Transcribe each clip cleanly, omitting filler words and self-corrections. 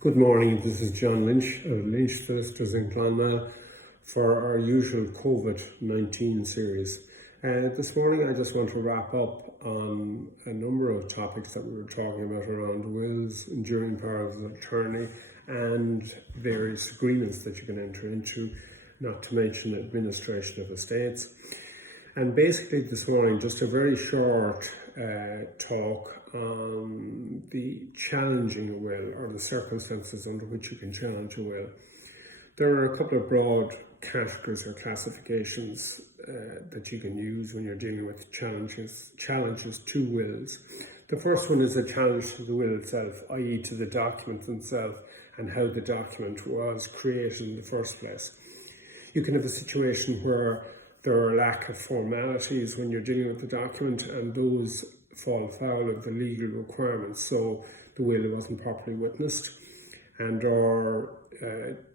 Good morning, this is John Lynch of Lynch Solicitors in Clonmel for our usual COVID-19 series. This morning I just want to wrap up on a number of topics that we were talking about around wills, enduring power of attorney and various agreements that you can enter into, not to mention administration of estates. And basically this morning, just a very short talk on the challenging a will, or the circumstances under which you can challenge a will. There are a couple of broad categories or classifications that you can use when you're dealing with challenges to wills. The first one is a challenge to the will itself, i.e. to the document itself and how the document was created in the first place. You can have a situation where there are a lack of formalities when you're dealing with the document, and those fall foul of the legal requirements. So the will wasn't properly witnessed, or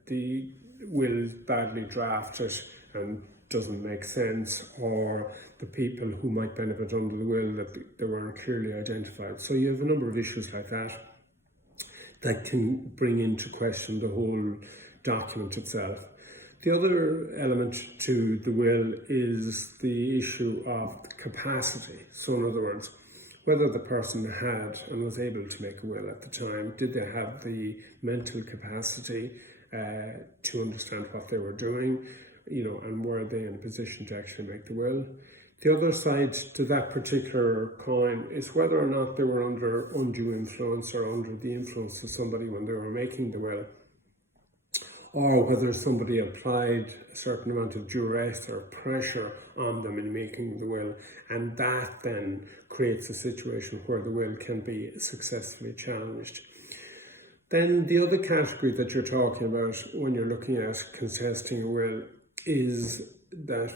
the will is badly drafted and doesn't make sense, or the people who might benefit under the will, that they weren't clearly identified. So you have a number of issues like that can bring into question the whole document itself. The other element to the will is the issue of capacity. So in other words, whether the person had and was able to make a will at the time, did they have the mental capacity to understand what they were doing, and were they in a position to actually make the will. The other side to that particular coin is whether or not they were under undue influence or under the influence of somebody when they were making the will, or whether somebody applied a certain amount of duress or pressure on them in making the will, and that then creates a situation where the will can be successfully challenged. Then the other category that you're talking about when you're looking at contesting a will is that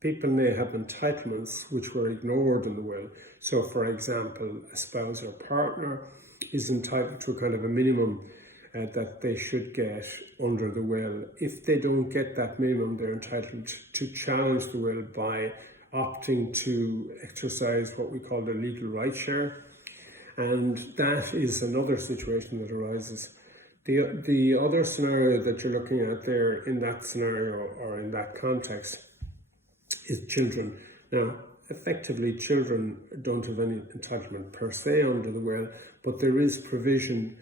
people may have entitlements which were ignored in the will. So for example, a spouse or partner is entitled to a kind of a minimum that they should get under the will. If they don't get that minimum, they're entitled to challenge the will by opting to exercise what we call the legal right share. And that is another situation that arises. The other scenario that you're looking at there in that scenario or in that context is children. Now, effectively, children don't have any entitlement per se under the will, but there is provision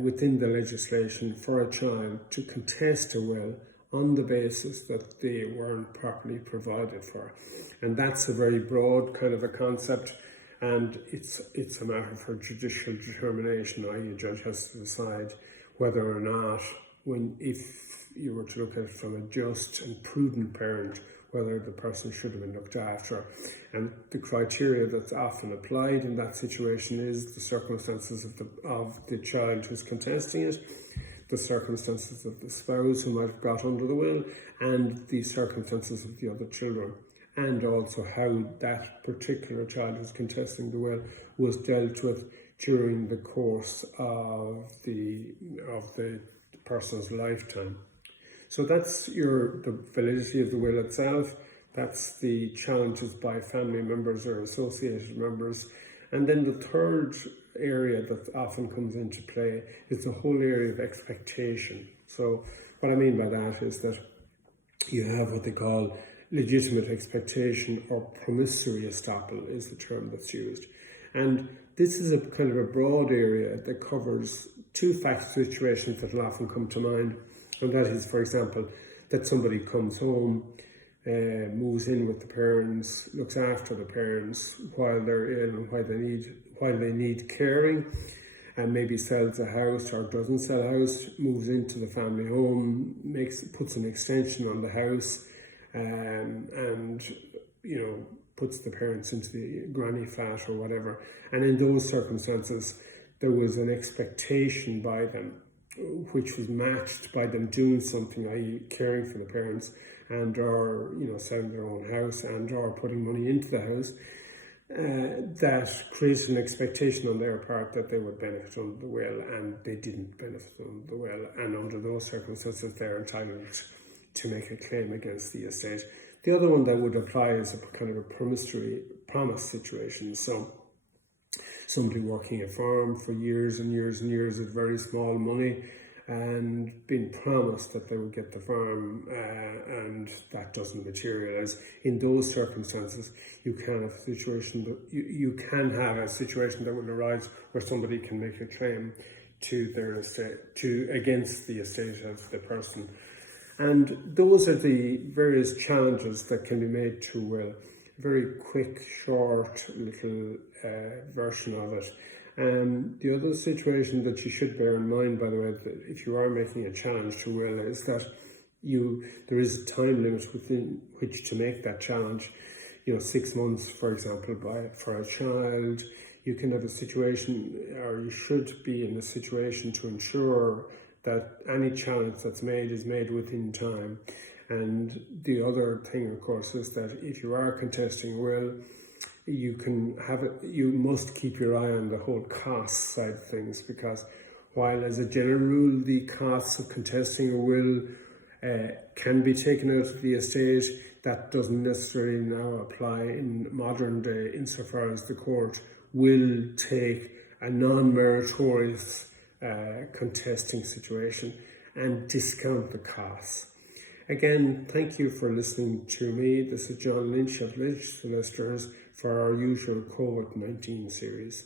within the legislation for a child to contest a will on the basis that they weren't properly provided for. And that's a very broad kind of a concept, and it's a matter for judicial determination, i.e. a judge has to decide whether or not, if you were to look at it from a just and prudent parent, whether the person should have been looked after. And the criteria that's often applied in that situation is the circumstances of the child who's contesting it, the circumstances of the spouse who might have got under the will, and the circumstances of the other children, and also how that particular child who's contesting the will was dealt with during the course of the person's lifetime. So that's the validity of the will itself. That's the challenges by family members or associated members. And then the third area that often comes into play is the whole area of expectation. So what I mean by that is that you have what they call legitimate expectation, or promissory estoppel is the term that's used. And this is a kind of a broad area that covers two fact situations that will often come to mind. And that is, for example, that somebody comes home, moves in with the parents, looks after the parents while they're ill and while they need caring, and maybe sells a house or doesn't sell a house, moves into the family home, puts an extension on the house, and puts the parents into the granny flat or whatever. And in those circumstances, there was an expectation by them, which was matched by them doing something, i.e. caring for the parents, and or selling their own house, and or putting money into the house, that created an expectation on their part that they would benefit under the will, and they didn't benefit under the will, and under those circumstances they're entitled to make a claim against the estate. The other one that would apply is a kind of a promise situation. So somebody working a farm for years and years and years at very small money and being promised that they would get the farm, and that doesn't materialize. In those circumstances, you can have a situation that will arise where somebody can make a claim to their estate, against the estate of the person. And those are the various challenges that can be made to a will. Very quick, short little version of it. The other situation that you should bear in mind, by the way, that if you are making a challenge to will, is that there is a time limit within which to make that challenge. 6 months, for example, for a child. You can have a situation, or you should be in a situation to ensure that any challenge that's made is made within time. And the other thing, of course, is that if you are contesting a will, you must keep your eye on the whole cost side of things, because while as a general rule the costs of contesting a will can be taken out of the estate, that doesn't necessarily now apply in modern day, insofar as the court will take a non-meritorious contesting situation and discount the costs. Again, thank you for listening to me. This is John Lynch of Lynch Solicitors for our usual COVID-19 series.